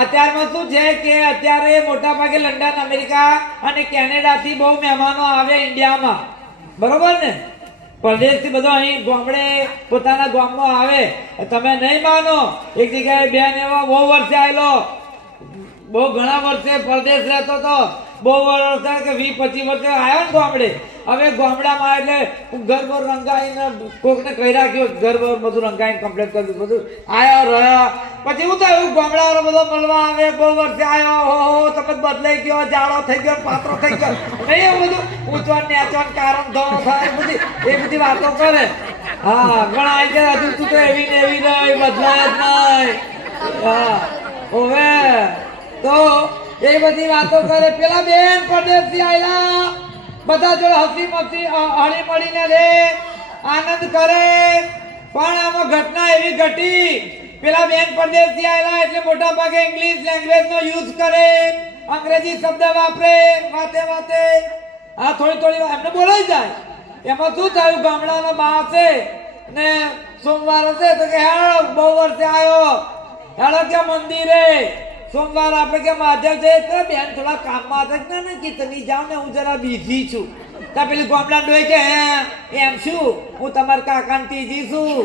અત્યારમાં શું છે કે અત્યારે મોટા ભાગે લંડન, અમેરિકા અને કેનેડાથી બહુ મહેમાનો આવે ઇન્ડિયામાં, બરોબર ને? પરદેશથી બધો અહીં ગામડે પોતાના ગામમાં આવે. તમે નહીં માનો, એક જગ્યાએ બેન એવા બહુ વર્ષે આવેલો, બહુ ઘણા વર્ષે પરદેશ રહેતો હતો, બહુ વર્ષ કે 20-25 વર્ષે આવ્યો ને ગામડે. હવે ગામડામાં એટલે ઘર બર રંગાઈને કોકને કહી રાખ્યો, ઘર બર બધું રંગાઈને કમ્પ્લીટ કર્યું, બધું આવ્યા રહ્યા. પછી શું થયું, ગામડાવાળો બધો મળવા આવે, બહુ વર્ષે આવ્યો, હો તમે બદલાઈ ગયો, જાડો થઈ ગયો, પાત્રો થઈ ગયો, નહીં એવું બધું ઊંચવાન નેચવાન કારણ ધોણો થાય, એ બધી વાતો કરે. હા, ઘણા આવી ગયા, હજુ તું તો એવી ને એવી નહીં, બદલાય જ નહીં. હા, હવે તો એ બધી વાતો કરે. પેલા બેન પરદેશથી આવેલા, બધા જોડે હસી મસ્તી હળી મળીને રે, આનંદ કરે. પણ આમાં ઘટના એવી ઘટી, પેલા બેન પરદેશથી આવેલા એટલે મોટા ભાગે ઇંગ્લિશ લેંગ્વેજનો યુઝ કરે, અંગ્રેજી શબ્દ વાપરે વાતે વાતે. આ થોડી એમને બોલાઈ જાય. એમાં શું થયું, ગામડાનો બા છે ને સોમવાર હશે તો કે હેડો બહુ વર્ષે આવ્યો, હેડો કે મંદિરે સોમવાર આપણે કે મહાદેવ છે. બેન થોડા કામમાં હતા ને કે તમે જાઓ ને, હું જરા બીઝી છું. તો પેલી ગામડા ડોય કે હે એમ શું, હું તમારા કાકાની તીજી છું.